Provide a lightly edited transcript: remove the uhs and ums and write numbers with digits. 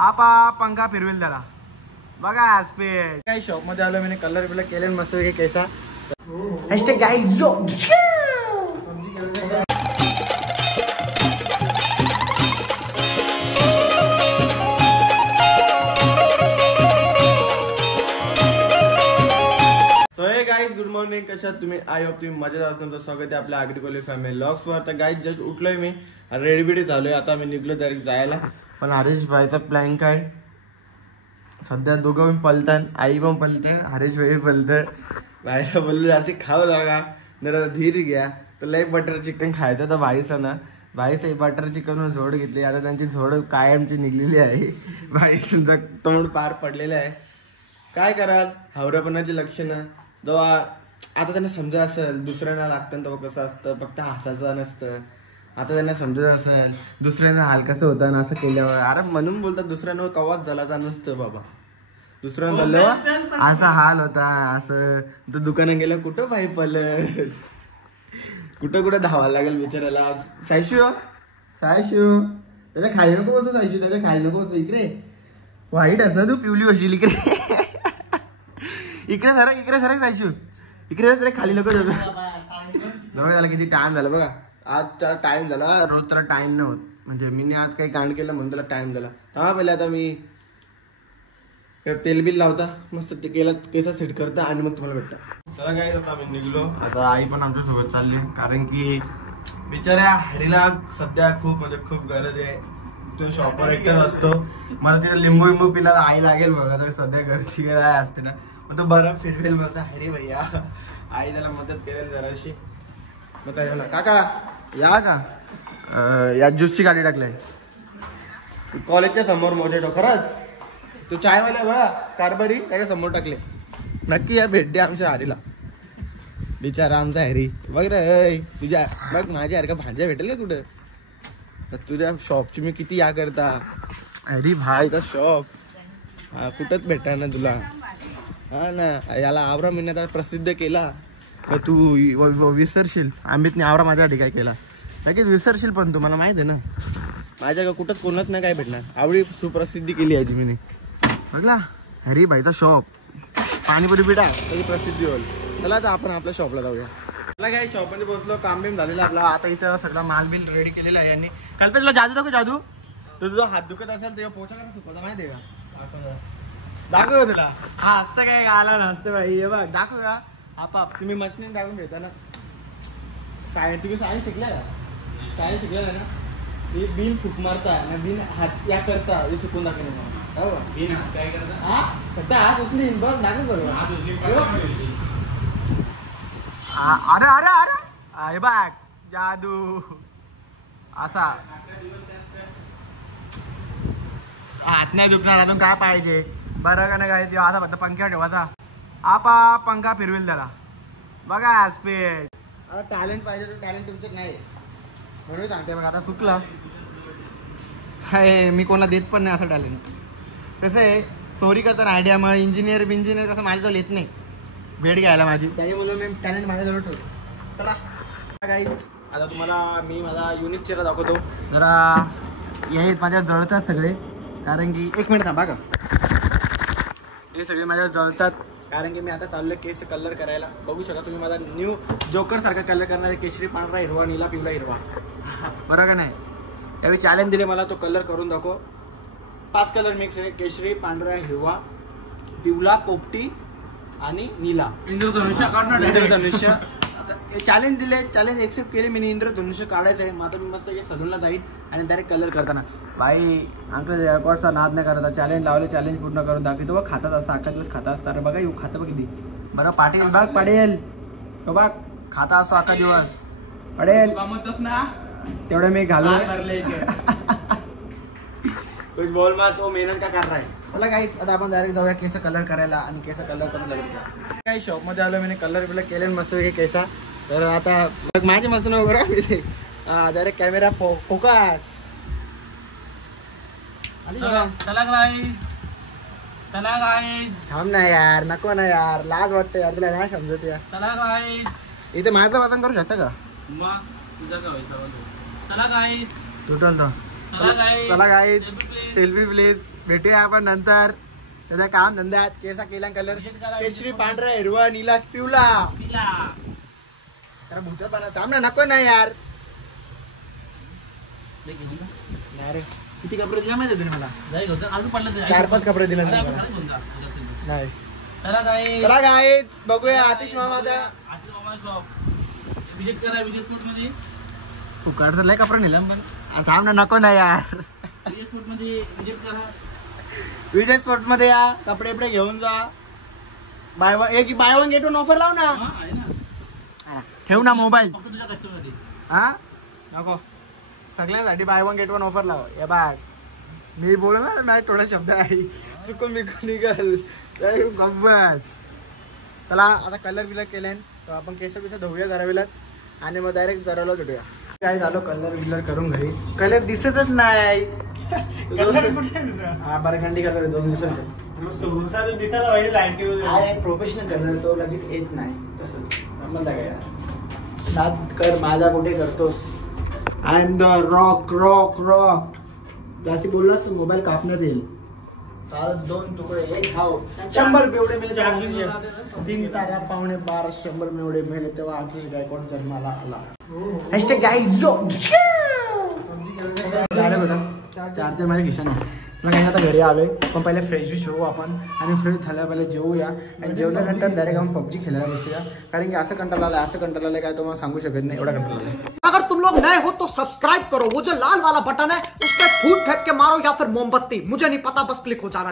आपा पंखा फिरवेल त्याला बघा स्पीड. काही शॉप मध्ये आलो मी कलर बिलर केले मस्त हे कैसा guys yo. Guys good morning. कशात तुम्ही? आय होप तुम्ही मजेत असताना. स्वागत आहे आपल्या आग्रिकोली फॅमिली व्लॉग्स वर. तर गाइस जस्ट उठलोय मी, रेडी बिडी झालोय, आता मी निघलो डायरेक्ट जायला. पण हरीश भाईचा प्लॅन काय सध्या दोघं पण पलतात, आई पण पलते, हरीश भाई पलत. बाहेर बोललो असे खाऊ लागा जरा धीर घ्या. तर लय बटर चिकन खायचं तर भाईचं ना, भाईचं बटर चिकन झोड घेतली. आता त्यांची झोड कायमची निघलेली आहे. भाईचं तोंड पार पडलेलं आहे. काय कराल, हावऱ्यापणाची लक्षणं. जेव्हा आता त्यांना समजत असेल दुसऱ्यांना लागतं तेव्हा कसं असतं, फक्त हसायचं नसतं. आता त्यांना समजत असेल दुसऱ्यांना हाल कसं होतं ना असं केल्यावर. अरे म्हणून बोलतात दुसऱ्यांवर कवाच जलाचा नसतं बाबा. दुसऱ्यांना झाल्यावर असा हाल होता. असं तर दुकानात गेलं कुठं भाई पडलं, कुठं कुठं धावायला लागेल बिचारायला. सायशू सायशू त्याच्या खाली नको बसू, सायशू त्याच्या खाली नको बसू. इकडे वाईट असं तू पिवली बसशील. इकडे इकडे सर, इकडे सर सायशू, इकडे तरी खाली नको जाऊ. त्याला किती टाइम झाला बघा. आज त्याला टाइम झाला, रोज त्याला टाइम नाही होत. म्हणजे मी आज काही कांड केलं म्हणून त्याला टाइम झाला. हा पहिले आता मी तेल बिल लावता मस्त ते केला केसा सेट करता आणि मग तुम्हाला भेटता. चला काय आता आम्ही निघलो. आता आई पण आमच्या सोबत चालली, कारण की बिचाऱ्या हरीला सध्या खूप म्हणजे खूप गरज आहे. तो शॉपवर एकटाच असतो. मला तिथे लिंबू विंबू पिलाला आई लागेल बघा. तर सध्या घरची काय असते ना, मग तो बरं फिरवेल माझा हरी भैया. आई त्याला मदत करेल जराशी. मग त्याला काका या का या ज्यूसची गाडी टाकलाय कॉलेजच्या समोर मोठे खरंच. तो चायवाला बघा कारभारी त्याच्या समोर टाकले. नक्की या भेट द्या आमच्या हरीला. बिचारा आमचा हरी बघ रे. तुझ्या बघ माझ्यासारखा भांजा भेटेल का कुठं? तर तुझ्या शॉपची मी किती या करता. हरी भाईचा शॉप कुठंच भेटणार ना तुला. हा ना, याला आवरा महिन्यात प्रसिद्ध केला तर तू विसरशील. अमितने आवरा माझ्यासाठी काय केला नक्कीच विसरशील. पण तुम्हाला माहित आहे ना माझ्या कुठंच कोणाच नाही काय भेटणार. आवडी सुप्रसिद्धी केली आहे मी बघला. हरी भाईचा शॉप पाणीपुरी पिठा तरी प्रसिद्धी होईल. चला आता आपण आपल्या शॉपला जाऊया. मला काय शॉपमध्ये पोहोचलो, काम बिम झालेलं आपला. आता इथं सगळा माल बिल रेडी केलेला आहे यांनी. कल्पेश तुला जादू दाखव. जादू तर तुझा हात दुखत असेल तेव्हा पोचा करा सुकवता माहिती आहे का? दाखव तुला. हा असतं काय आला नसतं भाई. हे बघ दाखव का आपाप. तुम्ही मशीन टाकून घेता ना. तुम्ही सायन्स शिकल्या का? सायन्स शिकलेला आहे ना. बिन फुक मारता ना, बिन हात या करता हे सुकून दाखवलं. काय करता फक्त हात उचली बघ दाखव बरोबर. अरे अरे अरे हे बघ जादू असा. हात नाही दुखणार. अजून काय पाहिजे बरं का नाही? काय आता फक्त पंख्या ठेवायचा. आपा पंखा फिरवेल त्याला बघा स्पीड. आता टॅलेंट पाहिजे तर टॅलेंट तुमचं नाही म्हणून सांगते. बघा आता सुकला हाय. मी कोणाला देत पण नाही असं टॅलेंट. कसं आहे चोरी करताना आयडिया. मग इंजिनियर कसं माझ्याजवळ येत नाही भेट घ्यायला माझी. त्याच्यामुळे मी टॅलेंट माझ्याजवळ ठेवतो. चला गाईज आता तुम्हाला मी माझा युनिक चेहरा दाखवतो. जरा हे माझ्या जळतात सगळे, कारण की एक मिनिट थांबा का. हे सगळे माझ्या जळतात कारण की मी आता चाललोय केस कलर करायला. बघू शकता तुम्ही माझा न्यू जोकर सारखा कलर करणार आहे. केशरी पांढरा हिरवा नीला पिवळा हिरवा बरं का नाही. त्यावेळी चॅलेंज दिले मला तो कलर करून दाखव. 5 कलर मिक्स आहे. केशरी पांढरा हिरवा पिवळा पोपटी आणि नीला. इंद्रधनुष्य. आता चॅलेंज दिले, चॅलेंज एक्सेप्ट केले मी. इंद्रधनुष्य काढायचं आहे. मग आता मी मस्त सलूनला जाईल आणि डायरेक्ट कलर करताना भाई अंकल रेकॉर्डचा नाद नाही करायचा. चॅलेंज लावले, चॅलेंज पूर्ण करून दाखवतो. बघ खातात असतं अख्खा दिवस खाता असतं. अरे बघा येऊ खातं बघ किती बरं. पाटील बघ पडेल तो बघ खाता असतो अख्खा दिवस. पडेल ना तेवढं मी घालू. कुछ बोल मत, तो मेहनत का कर रहा है. चला काही आता आपण डायरेक्ट जाऊया केस कलर करायला आणि केस कलर करून जाऊया. काही शॉपमध्ये आलो मी कलर बिलर केले मस्त हे केसा. तर आता माझे मस्त वगैरे डायरेक्ट कॅमेरा फोकस. चला गाईज थांब ना यार, नको ना यार, लाज वाटते यार. तुला नाही समजत यार. चला गाईज इथे माझं वाचन करू शकता का? मग तुझा काय व्हायचा. चला गाईज टोटल तर चला गाईज सेल्फी प्लीज. भेटूया आपण नंतर. त्याचा काम धंद्यात केसा केला कलर केशरी पांढरा हिरवा नीला पिवला. त्याला भूत बनव काम ना नको ना यार. रे किती कपडे दिले माहिती तुम्ही मला? 4-5 कपडे दिले नाही. चला गाईज बघूया आतिश मामाचा फुकाट लय कपडे नेला पण थांब ना नको ना यार. विजय स्पोर्ट मध्ये या कपडे बिपडे घेऊन जा. By one get one offer लाव ना. ठेव ना मोबाईल. हा नको सगळ्यांसाठी by one get one offer लाव. या बाग मी बोलू ना माझ्या थोडा शब्द आहे चुकून मी निघाल बस. चला आता कलर बिलर केले तर आपण केस धुऊया करावेलात आणि मग डायरेक्ट जराला भेटूया. काय झालं कलर बिलर करून घरी कलर दिसतच नाही. हा बरगंडी कलर 2 दिवसात दिसायला पाहिजे. प्रोफेशनल कलर तो लगेच येत नाही तसंच मला काय नाद कर माझा कुठे करतोस. I am the rock rock rock. जास्ती बोललास मोबाईल कापण्यात येईल. 2 तुकडे 1 खाव 100 एवढे मेले. 3 तारा 12.5 100 एवढे मेले तेव्हा आतिश गायकवाड जन्माला आला. हॅशटॅग गाईज यो चार्जर माझ्या खिशाने. मग काही आता घरी आलोय पण पहिले फ्रेश होऊ आपण आणि फ्रेश झाल्या पहिले जेवूया आणि जेवल्यानंतर डायरेक्ट आपण पबजी खेळायला बसूया. कारण की असं कंटाळा आलाय काय तुम्हाला सांगू शकत नाही एवढा कंटाळा आलाय. अगर तुम लोग नए हो तो सब्सक्राइब करो. वो जो लाल वाला बटन है उस पर फूट फेंक के मारो या फिर मोमबत्ती मुझे नहीं पता बस क्लिक हो जाना.